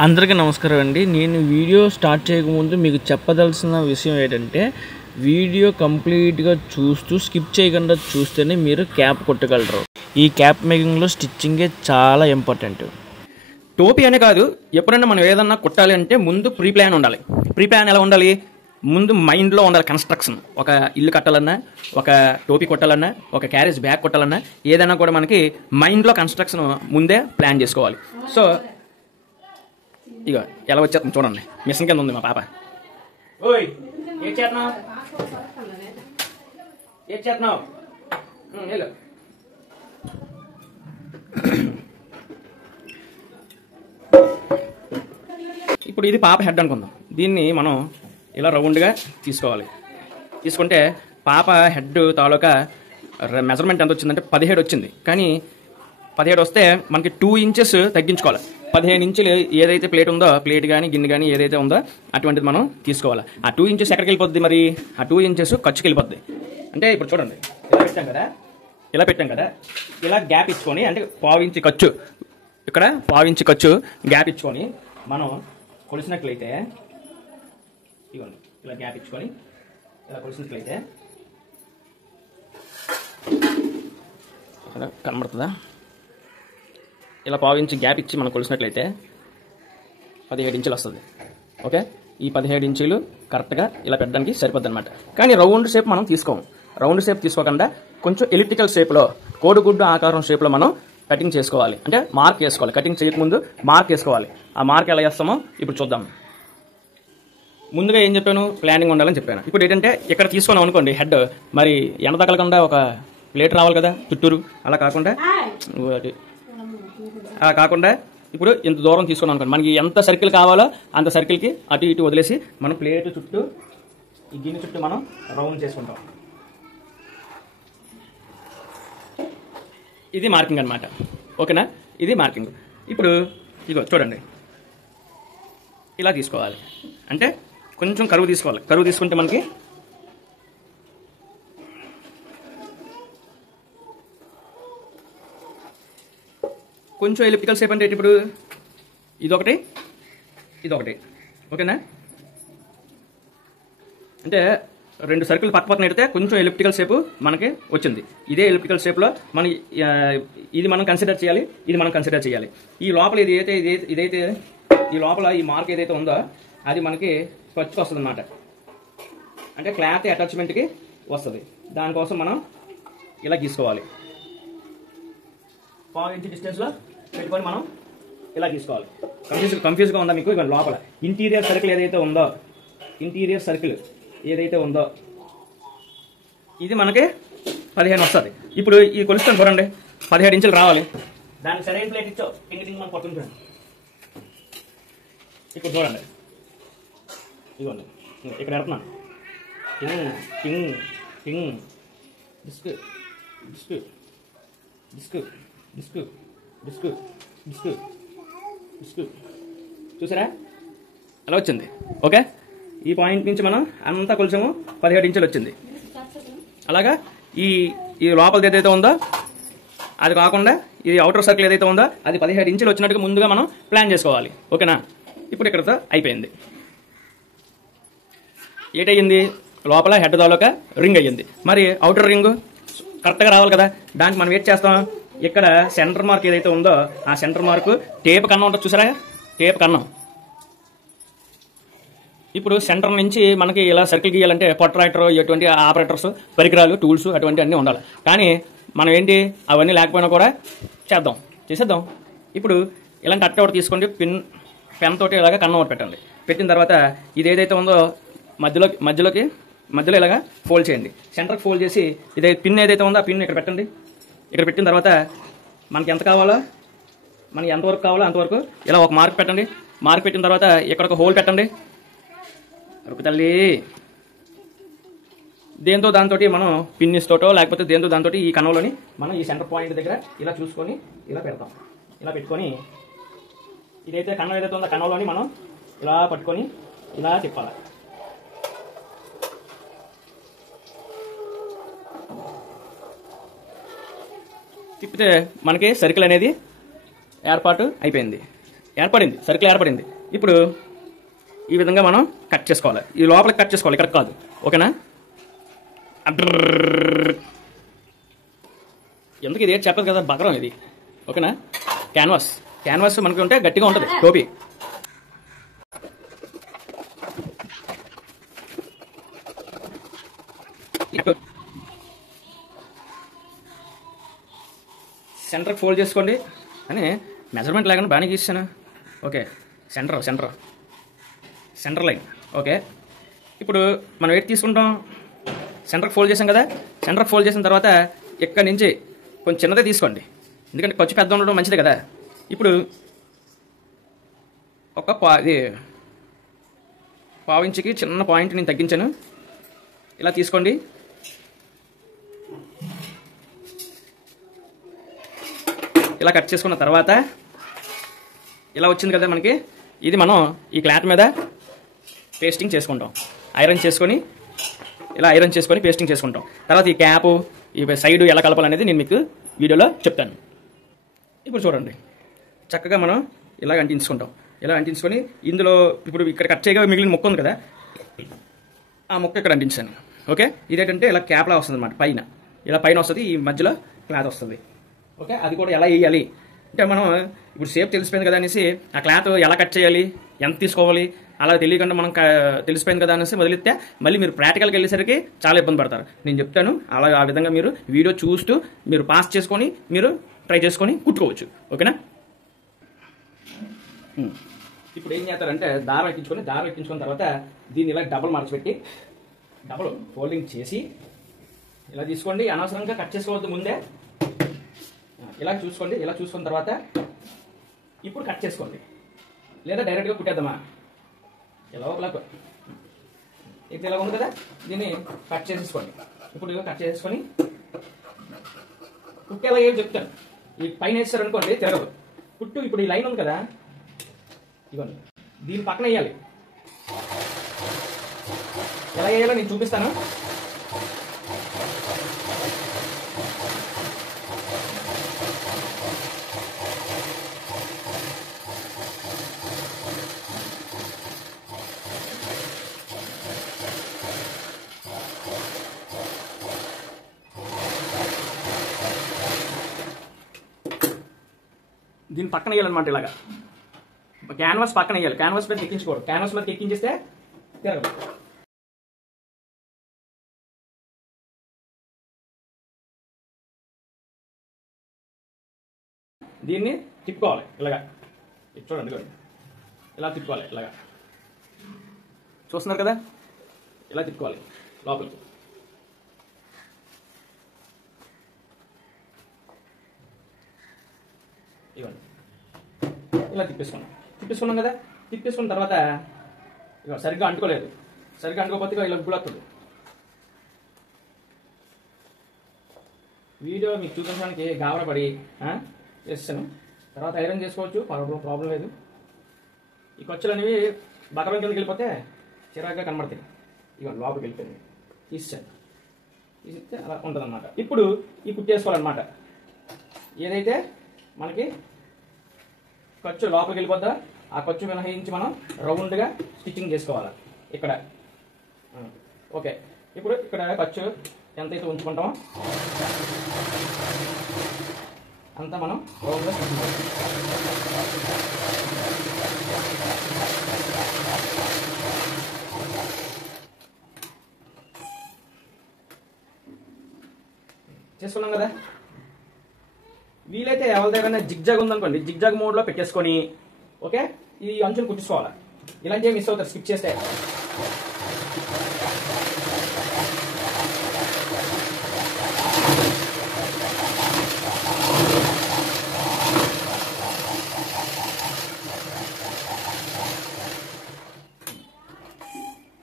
అందరికీ నమస్కారం అండి. నేను వీడియో స్టార్ట్ చేయకముందు మీకు చెప్పదలసిన విషయం ఏంటంటే, వీడియో కంప్లీట్గా చూస్తూ స్కిప్ చేయకుండా చూస్తేనే మీరు క్యాప్ కొట్టగలరు. ఈ క్యాప్ మేకింగ్లో స్టిచ్చింగే చాలా ఇంపార్టెంట్. టోపీ అనే కాదు, ఎప్పుడైనా మనం ఏదన్నా కుట్టాలి అంటే ముందు ప్రీ ప్లాన్ ఉండాలి. ప్రీ ప్లాన్ ఎలా ఉండాలి? ముందు మైండ్లో ఉండాలి కన్స్ట్రక్షన్. ఒక ఇల్లు కట్టాలన్నా, ఒక టోపీ కొట్టాలన్నా, ఒక క్యారేజ్ బ్యాగ్ కొట్టాలన్నా, ఏదైనా కూడా మనకి మైండ్లో కన్స్ట్రక్షన్ ముందే ప్లాన్ చేసుకోవాలి. సో ఇక ఎలా వచ్చేస్తుంది చూడండి, మిషన్ కింద ఉంది మా పాప. ఓయ్ ఏం చేస్తున్నావు? ఏం చేస్తున్నావు? ఇప్పుడు ఇది పాప హెడ్ అనుకుందాం. దీన్ని మనం ఇలా రౌండ్గా తీసుకోవాలి. తీసుకుంటే పాప హెడ్ తాలూకా మెజర్మెంట్ ఎంత వచ్చిందంటే 17 వచ్చింది. కానీ 17 వస్తే మనకి 2 ఇంచెస్ తగ్గించుకోవాలి. 15 ఇంచులు ఏదైతే ప్లేట్ ఉందో, ప్లేట్ కానీ గిన్నె కానీ ఏదైతే ఉందో అటువంటిది మనం తీసుకోవాలి. ఆ 2 ఇంచెస్ ఎక్కడికి వెళ్ళిపోద్ది? మరి ఆ 2 ఇంచెస్ ఖర్చుకి వెళ్ళిపోద్ది. అంటే ఇప్పుడు చూడండి, ఇలా పెట్టాం కదా, ఇలా గ్యాప్ ఇచ్చుకొని, అంటే 1/4 ఇంచు ఖర్చు, ఇక్కడ 1/4 ఇంచు ఖర్చు గ్యాప్ ఇచ్చుకొని మనం కొలిసినట్లయితే, ఇవ్వండి ఇలా గ్యాప్ ఇచ్చుకొని ఇలా కొలిసినట్లయితే కనబడుతుందా? ఇలా 1/4 ఇంచు గ్యాప్ ఇచ్చి మనం కొలిసినట్లయితే 17 ఇంచులు వస్తుంది. ఓకే, ఈ 17 ఇంచులు కరెక్ట్గా ఇలా పెట్టడానికి సరిపోద్ది అనమాట. కానీ రౌండ్ షేప్ మనం తీసుకోము. రౌండ్ షేప్ తీసుకోకుండా కొంచెం ఎలిప్టికల్ షేప్లో, కోడిగుడ్డు ఆకారం షేప్లో మనం కటింగ్ చేసుకోవాలి. అంటే మార్క్ వేసుకోవాలి. కటింగ్ చేయకముందు మార్క్ వేసుకోవాలి. ఆ మార్క్ ఎలా వేస్తామో ఇప్పుడు చూద్దాం. ముందుగా ఏం చెప్పాను? ప్లానింగ్ ఉండాలని చెప్పాను. ఇప్పుడు ఏంటంటే ఇక్కడ తీసుకున్నాం అనుకోండి హెడ్, మరి ఎండ తగలకుండా ఒక ప్లేట్ రావాలి కదా చుట్టూరు. అలా కాకుండా ఇప్పుడు ఇంత దూరం తీసుకున్నాం అనుకోండి, మనకి ఎంత సర్కిల్ కావాలో అంత సర్కిల్కి అటు ఇటు వదిలేసి మనం ప్లేట్ చుట్టూ, ఈ గిన్నె చుట్టూ మనం రౌండ్ చేసుకుంటాం. ఇది మార్కింగ్ అనమాట. ఓకేనా? ఇది మార్కింగ్. ఇప్పుడు ఇగో చూడండి, ఇలా తీసుకోవాలి. అంటే కొంచెం కరువు తీసుకోవాలి. కరువు తీసుకుంటే మనకి కొంచెం ఎలిప్టికల్ షేప్ అంటే ఇప్పుడు ఇదొకటి, ఇదొకటి. ఓకేనా? అంటే 2 సర్కిల్ పక్క పక్కన పెడితే కొంచెం ఎలిప్టికల్ షేప్ మనకి వచ్చింది. ఇదే ఎలిప్టికల్ షేప్లో మన ఇది మనం కన్సిడర్ చేయాలి, ఇది మనం కన్సిడర్ చేయాలి. ఈ లోపల ఇదైతే ఈ లోపల ఈ మార్క్ ఏదైతే ఉందో అది మనకి ఖర్చుకు వస్తుంది అన్నమాట. అంటే క్లాత్ అటాచ్మెంట్కి వస్తుంది. దానికోసం మనం ఇలా గీసుకోవాలి. 1/4 ఇంచ్ డిస్టెన్స్లో పెట్టుకొని మనం ఇలా గీసుకోవాలి. కన్ఫ్యూజ్గా ఉందా మీకు? ఇక లోపల ఇంటీరియర్ సర్కిల్ ఏదైతే ఉందో ఇది మనకి 15 వస్తుంది. ఇప్పుడు ఈ కొలుస్తాను చూడండి, 17 ఇంచులు రావాలి. దానికి సరైన ప్లేట్ ఇచ్చో టింగ్ మనం పట్టుకుంటాం. ఇప్పుడు చూడండి, ఇదిగోండి ఇక్కడ పెడుతున్నాను. టింగ్ disk disk disk disk disk disk disk చూసారా అలా వచ్చింది. ఓకే, ఈ పాయింట్ నుంచి మనం అంతా కొలిసాము, 17 ఇంచులు వచ్చింది. అలాగా ఈ లోపలది ఏదైతే ఉందో అది కాకుండా ఈ అవుటర్ సర్కిల్ ఏదైతే ఉందో అది 17 ఇంచులు వచ్చినట్టుగా ముందుగా మనం ప్లాన్ చేసుకోవాలి. ఓకేనా? ఇప్పుడు ఇక్కడతో అయిపోయింది. ఏటయ్యింది? లోపల హెడ్ తాలూకా రింగ్ అయ్యింది. మరి అవుటర్ రింగ్ కరెక్ట్గా రావాలి కదా, దానికి మనం ఏం చేస్తాం? ఇక్కడ సెంటర్ మార్క్ ఏదైతే ఉందో ఆ సెంటర్ మార్క్ టేప్ కన్నం ఉంటుంది చూసారా, టేప్ కన్నం. ఇప్పుడు సెంటర్ నుంచి మనకి ఇలా సర్కిల్ గీయాలంటే పొట్రాక్టర్, ఎటువంటి ఆపరేటర్స్, పరికరాలు, టూల్స్ అటువంటి అన్నీ ఉండాలి. కానీ మనం ఏంటి, అవన్నీ లేకపోయినా కూడా చేసేద్దాం. ఇప్పుడు ఇలాంటి అట్ట ఒకటి తీసుకోండి, పెన్ తోటి ఇలాగా కన్నం ఒకటి పెట్టండి. పెట్టిన తర్వాత ఇది ఏదైతే ఉందో మధ్యలో ఇలాగా ఫోల్డ్ చేయండి. సెంటర్కి ఫోల్డ్ చేసి పిన్ ఏదైతే ఉందో ఆ పిన్ ఇక్కడ పెట్టండి. ఇక్కడ పెట్టిన తర్వాత మనకి ఎంత కావాలో, మనకి ఎంతవరకు కావాలో అంతవరకు ఇలా ఒక మార్క్ పెట్టండి. మార్క్ పెట్టిన తర్వాత ఇక్కడ ఒక హోల్ పెట్టండి. తల్లి దేంతో దాంతో మనం పిన్నిస్తోటో లేకపోతే దేంతో దాంతో ఈ కన్నంలోని మనం ఈ సెంటర్ పాయింట్ దగ్గర ఇలా చూసుకొని ఇలా పెడతాం. ఇలా పెట్టుకొని ఇదైతే కన్నం ఏదైతే ఉందో కన్నంలోని మనం ఇలా పట్టుకొని ఇలా తిప్పాలి. తిప్పితే మనకి సర్కిల్ అనేది ఏర్పాటు అయిపోయింది. ఏర్పడింది, సర్కిల్ ఏర్పడింది. ఇప్పుడు ఈ విధంగా మనం కట్ చేసుకోవాలి. ఈ లోపలికి కట్ చేసుకోవాలి, ఇక్కడ కాదు. ఓకేనా? ఎందుకు ఇది చెప్పదు కదా, బకరం ఇది. ఓకేనా? క్యాన్వాస్ మనకి ఉంటే గట్టిగా ఉంటుంది టోపీ. సెంటర్ ఫోల్డ్ చేసుకోండి అని మెజర్మెంట్ లేకుండా బాగానే గీసాను. Okay, centre line. ఓకే, ఇప్పుడు మనం ఏంటి తీసుకుంటాం, సెంటర్ ఫోల్డ్ చేసాం కదా. సెంటర్ ఫోల్డ్ చేసిన తర్వాత ఇక్కడ నుంచి కొంచెం చిన్నదే తీసుకోండి, ఎందుకంటే ఖర్చు పెద్ద ఉండడం మంచిదే కదా. ఇప్పుడు ఒక పావు ఇంచుకి చిన్న పాయింట్ నేను తగ్గించాను. ఇలా తీసుకోండి. ఇలా కట్ చేసుకున్న తర్వాత ఇలా వచ్చింది కదా మనకి. ఇది మనం ఈ క్లాత్ మీద పేస్టింగ్ చేసుకుంటాం. ఐరన్ చేసుకొని పేస్టింగ్ చేసుకుంటాం. తర్వాత ఈ క్యాప్, ఈ సైడ్ ఎలా కలపాలనేది నేను మీకు వీడియోలో చెప్తాను. ఇప్పుడు చూడండి, చక్కగా మనం ఇలా అంటించుకుంటాం. ఇలా అంటించుకొని ఇందులో ఇప్పుడు ఇక్కడ కట్ చేయగా మిగిలిన ముక్క ఉంది కదా, ఆ ముక్క ఇక్కడ అంటించాను. ఓకే, ఇదేంటంటే ఇలా క్యాప్లా వస్తుంది అనమాట. ఇలా పైన వస్తుంది, ఈ మధ్యలో క్లాత్ వస్తుంది. ఓకే, అది కూడా ఎలా వేయాలి అంటే మనం ఇప్పుడు షేప్ తెలిసిపోయింది కదా అనేసి ఆ క్లాత్ ఎలా కట్ చేయాలి, ఎంత తీసుకోవాలి అలా తెలియకుండా మనం తెలిసిపోయింది కదా అనేసి వదిలితే మళ్ళీ మీరు ప్రాక్టికల్కి వెళ్ళేసరికి చాలా ఇబ్బంది పడతారు. నేను చెప్తాను, అలా ఆ విధంగా మీరు వీడియో చూస్తూ మీరు పాస్ చేసుకొని మీరు ట్రై చేసుకొని కుట్టుకోవచ్చు. ఓకేనా? ఇప్పుడు ఏం చేస్తారంటే దారం ఎక్కించుకున్న తర్వాత దీన్ని ఇలా డబుల్ మార్చిపెట్టి డబుల్ ఫోల్డింగ్ చేసి ఇలా తీసుకోండి. అనవసరంగా కట్ చేసుకోవద్దు ముందే. ఇలా చూసుకోండి. ఇలా చూసుకున్న తర్వాత ఇప్పుడు కట్ చేసుకోండి, లేదా డైరెక్ట్గా కుట్టేద్దామా. ఇలా ఇప్పుడు ఇలా ఉంది కదా, దీన్ని కట్ చేసేసుకోండి. ఇప్పుడు కట్ చేసేసుకొని కుట్టేలా ఏం చెప్తాను. ఈ పైన వేస్తారు అనుకోండి తిరగదు కుట్టు. ఇప్పుడు ఈ లైన్ ఉంది కదా, ఇవ్వండి, దీని పక్కన వేయాలి. ఎలా వేయాలో నేను చూపిస్తాను. దీని పక్కన వేయాలన్నమాట. ఇలాగా క్యాన్వాస్ పక్కన వేయాలి. క్యాన్వాస్ మీద ఎక్కించుకోరు. క్యాన్వాస్ మీద ఎక్కించేస్తే తిరగదు. దీన్ని తిప్పుకోవాలి ఇలాగా. చూడండి, ఇలా తిప్పుకోవాలి. ఇలాగా చూస్తున్నారు కదా, ఇలా తిప్పుకోవాలి లోపలికి. ఇవ్వండి, ఇలా తిప్పేసుకున్నాం కదా. తిప్పేసుకున్న తర్వాత ఇక సరిగ్గా అంటుకోలేదు. సరిగ్గా అంటుకోకపోతే ఇలా గుళ్ళొస్తుంది. వీడియో మీకు చూపించడానికి గాబరపడి చేస్తాను. తర్వాత ఐరన్ చేసుకోవచ్చు, ప్రాబ్లం లేదు. ఈ ఖర్చులు అనేవి బకరం కిందకి వెళ్ళిపోతే చిరాగ్గా కనబడతాయి. ఇక లోపలికి వెళ్ళిపోయింది, తీసిస్తే అలా ఉంటుంది అన్నమాట. ఇప్పుడు ఈ కుట్టేసుకోవాలన్నమాట. ఏదైతే మనకి ఖర్చు లోపలికి వెళ్ళిపోద్దా ఆ ఖర్చు మినహాయించి మనం రౌండ్గా స్టిచ్చింగ్ చేసుకోవాలి ఇక్కడ. ఓకే, ఇప్పుడు ఇక్కడ ఖర్చు ఎంతైతే ఉంచుకుంటామో అంతా మనం రౌండ్గా స్టిచ్చింగ్ చేసుకున్నాం కదా. వీలైతే ఎవరి దగ్గర జిగ్జాగ్ ఉందనుకోండి, జిగ్జాగ్ మోడ్లో పెట్టేసుకొని ఓకే ఈ అంచులు కుట్టించుకోవాలి. ఇలాంటివి మిస్ అవుతారు స్కిప్ చేస్తే.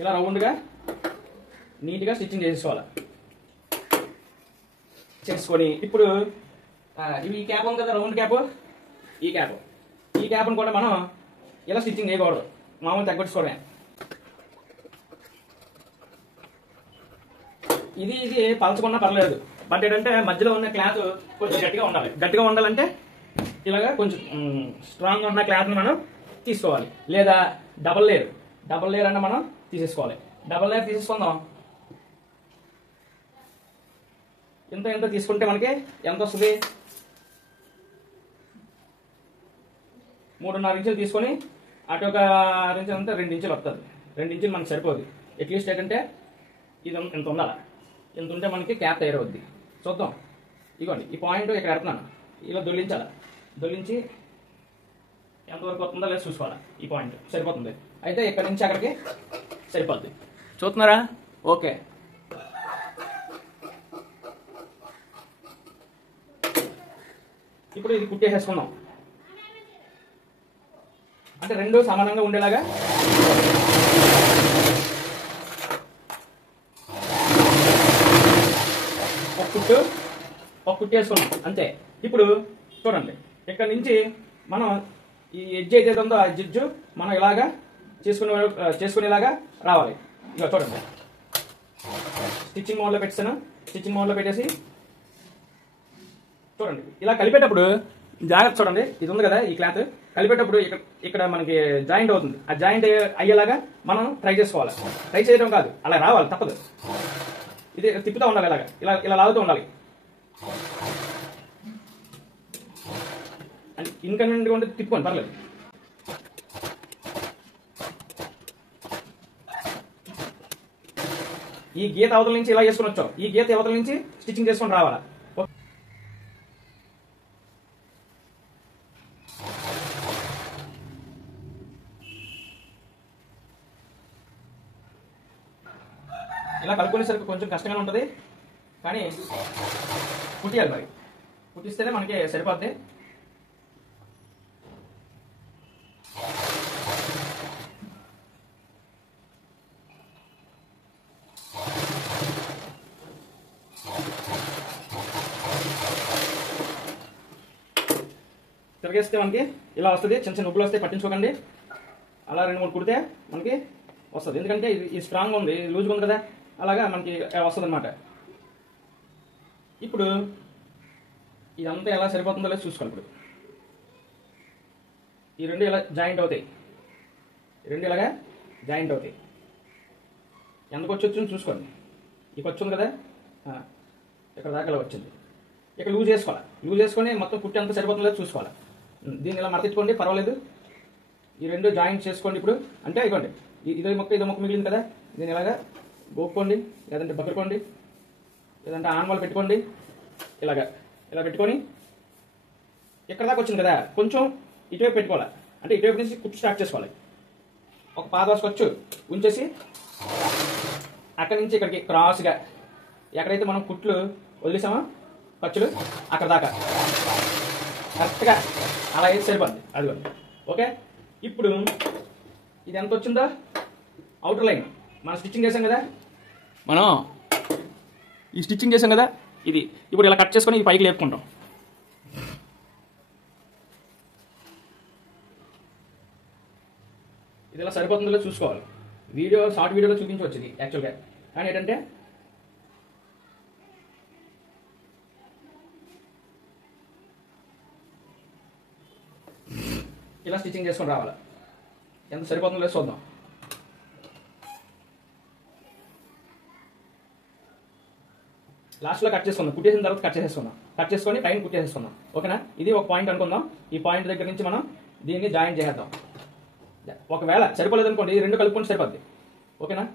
ఇలా రౌండ్గా నీట్గా స్టిచ్చింగ్ చేసుకోవాలి. చేసుకొని ఇప్పుడు ఇవి ఈ క్యాప్ ఉంది కదా, రౌండ్ క్యాప్, ఈ క్యాప్ను కూడా మనం ఇలా స్టిచ్చింగ్ చేయకూడదు, మామూలు తగ్గొచ్చుకోవడమే. ఇది పలచకున్నా పర్లేదు, బట్ ఏంటంటే మధ్యలో ఉన్న క్లాత్ కొంచెం గట్టిగా ఉండాలి. గట్టిగా ఉండాలంటే ఇలాగా కొంచెం స్ట్రాంగ్గా ఉన్న క్లాత్ని మనం తీసుకోవాలి. లేదా డబల్ లేయర్ అన్న మనం తీసేసుకోవాలి. డబల్ లేయర్ తీసేసుకుందాం. ఎంత తీసుకుంటే మనకి ఎంత వస్తుంది? 3.5 ఇంచులు తీసుకొని అటు ఒక 6 ఇంచులు అంటే 2 ఇంచులు వస్తుంది. 2 ఇంచులు మనకు సరిపోదు. అట్లీస్ట్ ఏంటంటే ఇది ఎంత ఉండాలి, ఎంత ఉంటే మనకి క్యాప్ తయారవుద్ది. చూద్దాం. ఇదిగోండి ఈ పాయింట్ ఇక్కడ పెడుతున్నాను. ఇలా దొల్లించాలి. దొల్లించి ఎంతవరకు వస్తుందో లేదు చూసుకోవాలి. ఈ పాయింట్ సరిపోతుంది. అయితే ఇక్కడ నుంచి అక్కడికి సరిపోద్ది. చూస్తున్నారా? ఓకే. ఇప్పుడు ఇది కుట్టేసేసుకుందాం. అంటే రెండు సమానంగా ఉండేలాగా ఒక కుట్టు వేసుకున్నాం అంతే. ఇప్పుడు చూడండి, ఇక్కడ నుంచి మనం ఈ ఎడ్జ్ ఏదైతే ఉందో ఆ ఎడ్జ్ మనం ఇలాగా చేసుకునేలాగా రావాలి. ఇక చూడండి, స్టిచ్చింగ్ మోడ్లో పెట్టాను. స్టిచ్చింగ్ మోడ్లో పెట్టేసి చూడండి, ఇలా కలిపేటప్పుడు జాగ్రత్త. చూడండి, ఇది ఉంది కదా ఈ క్లాత్, కలిపేటప్పుడు ఇక్కడ మనకి జాయింట్ అవుతుంది. ఆ జాయింట్ అయ్యేలాగా మనం ట్రై చేసుకోవాలి. ట్రై చేయడం కాదు, అలా రావాలి, తప్పదు. ఇది తిప్పుతూ ఉండాలి. ఇలా ఇలా లాగుతూ ఉండాలి. ఇన్కన్వీనియంట్గా ఉంటే తిప్పుకోండి, పర్లేదు. ఈ గీత అవతల నుంచి ఇలా చేసుకుని వచ్చాం. ఈ గీత అవతల నుంచి స్టిచ్చింగ్ చేసుకొని రావాలా. ఇలా కలుపుకునేసరికి కొంచెం కష్టంగా ఉంటుంది, కానీ కుట్టియాలి. మరి కుట్టిస్తేనే మనకి సరిపోద్ది. తిరిగేస్తే మనకి ఇలా వస్తుంది. చిన్న చిన్న ఉబ్బులు వస్తే పట్టించుకోకండి. అలా 2-3 కుడితే మనకి వస్తుంది. ఎందుకంటే ఇది స్ట్రాంగ్గా ఉంది, లూజ్గా ఉంది కదా, అలాగా మనకి వస్తుంది అనమాట. ఇప్పుడు ఇదంతా ఎలా సరిపోతుందో లేదు చూసుకోవాలి. ఇప్పుడు ఈ రెండు ఇలా జాయింట్ అవుతాయి. ఈ రెండు ఇలాగా జాయింట్ అవుతాయి. ఎందుకు వచ్చి చూసుకోండి. ఇక వచ్చింది కదా, ఇక్కడ దాకా ఇలా వచ్చింది. ఇక్కడ లూజ్ చేసుకోవాలి. లూజ్ చేసుకొని మొత్తం కుట్టి అంతా సరిపోతుందో లేదు చూసుకోవాలి. దీన్ని ఇలా మడతించుకోండి, పర్వాలేదు. ఈ రెండు జాయింట్ చేసుకోండి. ఇప్పుడు అంటే ఇవ్వండి, ఇదో మొక్క మిగిలింది కదా, దీన్ని ఇలాగా గోక్కోండి, లేదంటే బక్కరుకోండి, లేదంటే ఆన్వాల్ పెట్టుకోండి. ఇలా పెట్టుకొని ఎక్కడ దాకా వచ్చింది కదా, కొంచెం ఇటువైపు పెట్టుకోవాలి. అంటే ఇటువైపు నుంచి కుట్టు స్టార్ట్ చేసుకోవాలి. ఒక పాదోసుకొచ్చు ఉంచేసి అక్కడి నుంచి ఇక్కడికి క్రాస్గా ఎక్కడైతే మనం కుట్లు వదిలేసామో ఖర్చులు అక్కడ దాకా కరెక్ట్గా అలా అయితే సరిపోద్ది. అదిగోండి. ఓకే. ఇప్పుడు ఇది ఎంత వచ్చిందో అవుటర్ లైన్ మనం స్టిచ్చింగ్ చేసాం కదా, ఇది ఇప్పుడు ఇలా కట్ చేసుకొని ఈ పైకి లేపుకుంటాం. ఇది ఇలా సరిపోతుందో చూసుకోవాలి. షార్ట్ వీడియోలో చూపించవచ్చు ఇది యాక్చువల్గా, కానీ ఏంటంటే ఇలా స్టిచ్చింగ్ చేసుకొని రావాలి. ఎంత సరిపోతుందో చూద్దాం. లాస్ట్లో కట్ చేసుకుందాం. కుట్టేసిన తర్వాత కట్ చేసుకొని పైన కుట్టేసుకుందాం. ఓకేనా? ఇది ఒక పాయింట్ అనుకుందాం. ఈ పాయింట్ దగ్గర నుంచి మనం దీన్ని జాయిన్ చేద్దాం. ఒకవేళ సరిపోలేదు అనుకోండి, ఈ రెండు కలుపుకుంటే సరిపోద్ది. ఓకేనా?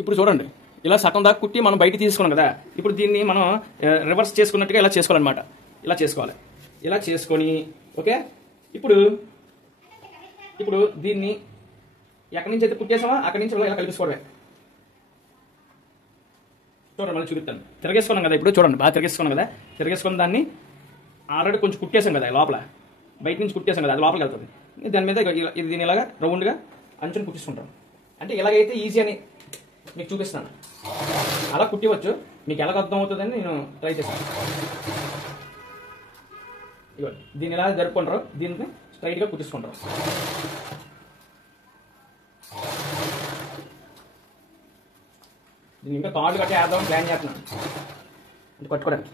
ఇప్పుడు చూడండి, ఇలా సగం దాకా కుట్టి మనం బయట తీసుకున్నాం కదా, ఇప్పుడు దీన్ని మనం రివర్స్ చేసుకున్నట్టుగా ఇలా చేసుకోవాలన్నమాట. ఇలా చేసుకోవాలి. ఇలా చేసుకొని ఓకే. ఇప్పుడు దీన్ని ఎక్కడి నుంచి అయితే కుట్టేసామో అక్కడి నుంచి ఇలా కలిపేసుకోవడమే. చూడండి మళ్ళీ చూపిస్తాను. తిరగేసుకున్నాం కదా, ఇప్పుడు చూడండి బాగా తిరగేసుకున్నాం కదా. తిరగేసుకున్న దాన్ని ఆల్రెడీ కొంచెం కుట్టేసాం కదా లోపల, బయట నుంచి కుట్టేసాం కదా, అది లోపలికి వెళ్తుంది. దాని మీద ఇది దీన్ని ఇలాగా రౌండ్గా అంచుని కుట్టించుకుంటాం. అంటే ఇలాగైతే ఈజీ అని మీకు చూపిస్తాను. అలా కుట్టివచ్చు, మీకు ఎలాగ అర్థం అవుతుందని నేను ట్రై చేశాను. ఇవ్వండి, దీన్ని ఇలా జరుపుకుంటారు, దీన్ని స్ట్రైట్గా కుట్టించుకుంటారు. దీన్ని ఇంకా తాడు కట్టి వేద్దామని ప్లాన్ చేస్తున్నాను, అంటే కట్టుకోవడానికి.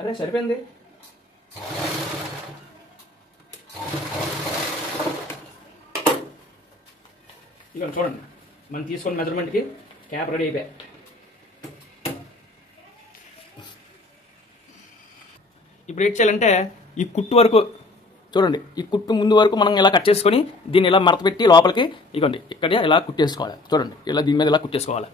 అరే సరిపోయింది. ఇక చూడండి, మనం తీసుకున్న మెజర్మెంట్కి క్యాప్ రెడీ అయిపోయాయి. ఇప్పుడు ఏం చేయాలంటే ఈ కుట్టు వరకు చూడండి, ఈ కుట్టు ముందు వరకు మనం ఇలా కట్ చేసుకొని దీన్ని ఇలా మడత పెట్టి లోపలికి ఇగోండి ఇక్కడ ఇలా కుట్టేసుకోవాలి. చూడండి ఇలా దీని మీద ఇలా కుట్టేసుకోవాలి.